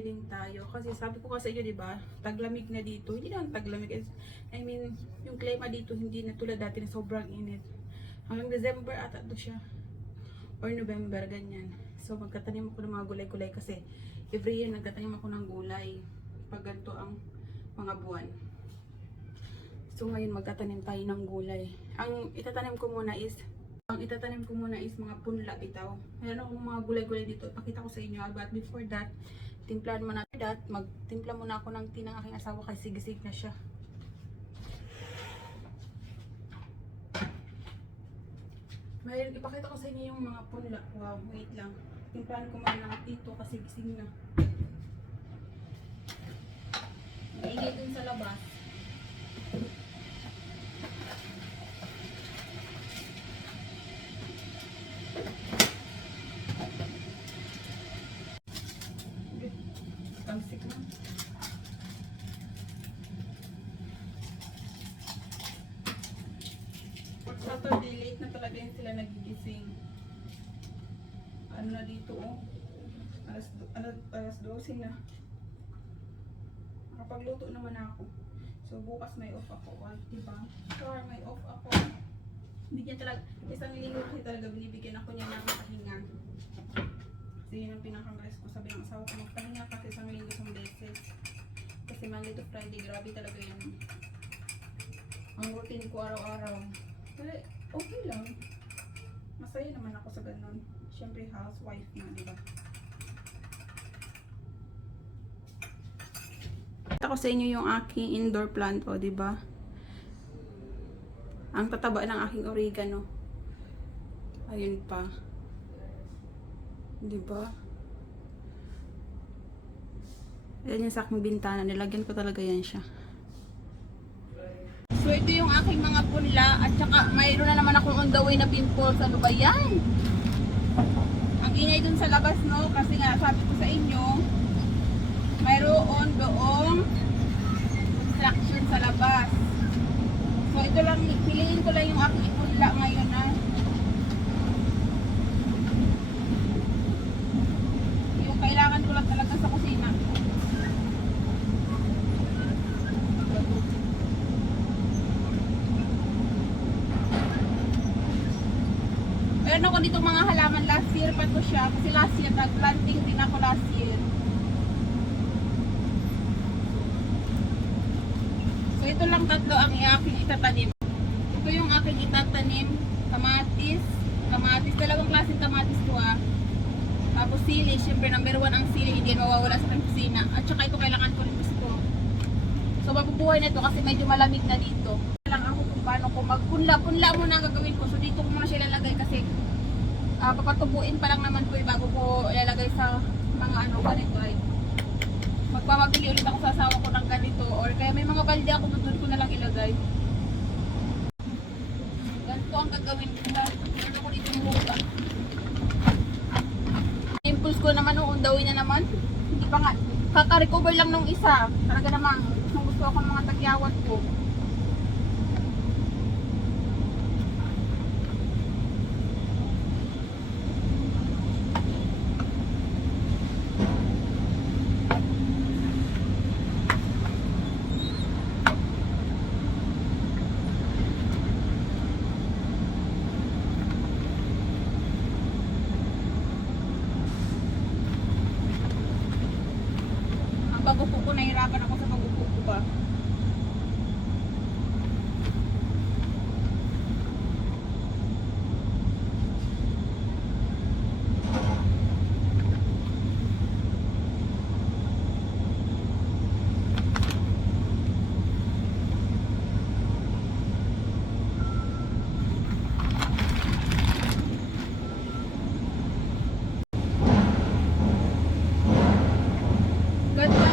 bili din tayo. Kasi sabi ko kasi inyo, di ba, taglamig na dito. Hindi naman taglamig. I mean, yung klima dito hindi na tulad dati na sobrang init. Hanggang December ata to siya. Or November, ganyan. So, magtatanim ako ng mga gulay-gulay kasi every year nagtatanim ako ng gulay. Pag ganito ang mga buwan. So, ngayon magtatanim tayo ng gulay. Ang itatanim ko muna is mga punla bitaw. Meron akong mga gulay-gulay dito. Ipakita ko sa inyo. But before that, timplahan muna that. Magtimpla muna ako ng tea ng aking asawa kasi sigisig na siya. Mayroon, ipakita ko sa inyo yung mga punla. Wow, wait lang. Timplahan ko muna dito kasi gising na. Maingay dun sa labas. Talsik na. Pag Saturday, late na talaga yun sila nagigising. Ano na dito, oh. Alas 12 na. Nakapagluto naman ako. So, bukas may off ako. Diba? Sure, may off ako. Hindi niya talaga, isang linggo kasi talaga binibigyan ako niya ng pahinga. Kasi yun ang pinakang-rest ko. Sabi ng asawa ko, magpahinga kasi isang linggo isang beses. Kasi Monday to Friday, grabe talaga yun. Ang routine ko araw-araw. Pero okay lang. Masaya naman ako sa ganun. Siyempre housewife na, diba? Ito ko sa inyo yung aking indoor plant, o diba? Ang tataba ng aking oregano. Ayun pa. Diba? Ayan yung sa aking bintana. Nilagyan ko talaga yan siya. So, ito yung aking mga punla. At saka, mayroon na naman akong on the way na pimples. Ano ba yan? Ang ingay dun sa labas, no? Kasi nga, sabi ko sa inyo, mayroon doong construction sa labas. So, ito lang, piliin ko lang yung aking ipunla ngayon, ha? Yung kailangan ko lang talaga sa kusina. Meron ako dito mga halaman last year pa to siya. Kasi last year, nag-planting din ako last year. So, ito lang tatlo ang aking itatanim. Ito yung aking itatanim. Kamatis. Dalawang klaseng kamatis ko, ah. Tapos sili. Siyempre, number 1 ang sili. Hindi mawawala sa aking kusina. At saka ito kailangan ko rin gusto. So, mabubuhay na ito kasi medyo malamig na dito. Lang ako kung paano ko magpunla muna ang gagawin ko. So, dito ko muna siya ilalagay kasi papatubuin pa lang naman ko bago ko ilalagay sa mga ano ganito ay. Magpapabili ulit ako sa asawa ko ng ganito or kaya may mga balde ako doon ko na lang ilagay. Ganito ang gagawin ko. Ano ko dito muna. Impulse ko naman noong undawin na naman. Hindi pa nga. Kaka-recover lang nung isa. Talaga namang kung gusto ako ng mga tagyawat ko. Pag-upo ko, nahirapan ako sa pag-upo ko ba.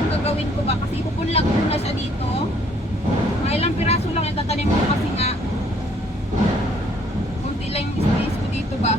Gagawin ko ba? Kasi ipupunla ko muna siya dito. Mga ilang piraso lang yung tatanim ko kasi nga kunti lang yung space ko dito ba.